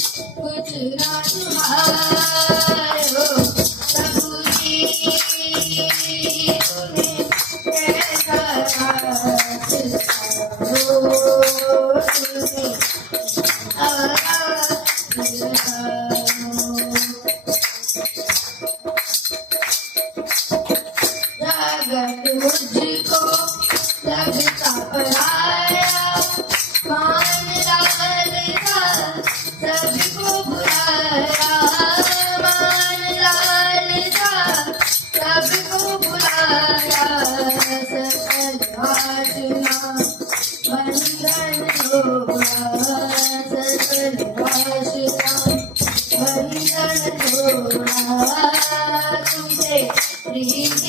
कुछ ना तुम्हारे हो प्रभु जी तुम्हें कैसा रास हो तुम्हें जगत मुझको लगता पराया मान लालसा सबको बुलाया मान लालसा सबको बुलाया सकल वासना बंधन होगा सकल वासना बंधन होगा तुमसे प्रिय